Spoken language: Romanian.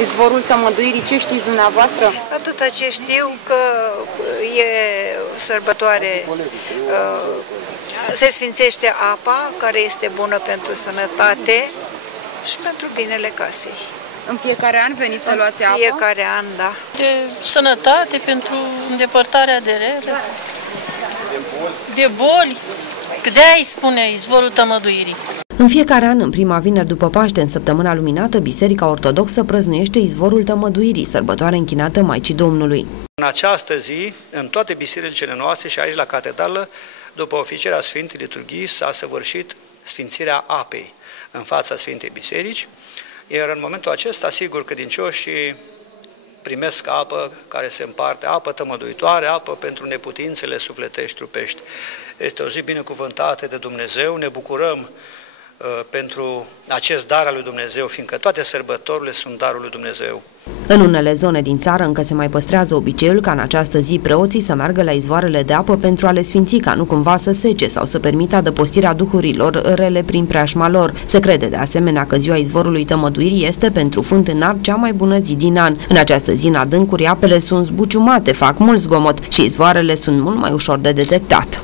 izvorul Tămăduirii, ce știți dumneavoastră? Atâta ce știu că e sărbătoare, se sfințește apa, care este bună pentru sănătate și pentru binele casei. În fiecare an veniți să luați apă? În fiecare an, da. De sănătate, pentru îndepărtarea de rele, de boli, că de-aia îi spune izvorul Tămăduirii. În fiecare an, în prima vineri după Paște, în săptămâna luminată, Biserica Ortodoxă prăznuiește izvorul Tămăduirii, sărbătoare închinată Maicii Domnului. În această zi, în toate bisericile noastre și aici la catedrală, după oficierea Sfintei Liturghii, s-a săvârșit sfințirea apei în fața Sfintei Biserici, iar în momentul acesta, sigur, credincioșii primesc apă care se împarte, apă tămăduitoare, apă pentru neputințele sufletești, trupești. Este o zi binecuvântată de Dumnezeu, ne bucurăm pentru acest dar al lui Dumnezeu, fiindcă toate sărbătorile sunt darul lui Dumnezeu. În unele zone din țară încă se mai păstrează obiceiul ca în această zi preoții să meargă la izvoarele de apă pentru a le sfinți, ca nu cumva să sece sau să permită adăpostirea duhurilor rele prin preajma lor. Se crede de asemenea că ziua izvorului Tămăduirii este pentru fântânar cea mai bună zi din an. În această zi, în adâncuri, apele sunt zbuciumate, fac mult zgomot și izvoarele sunt mult mai ușor de detectat.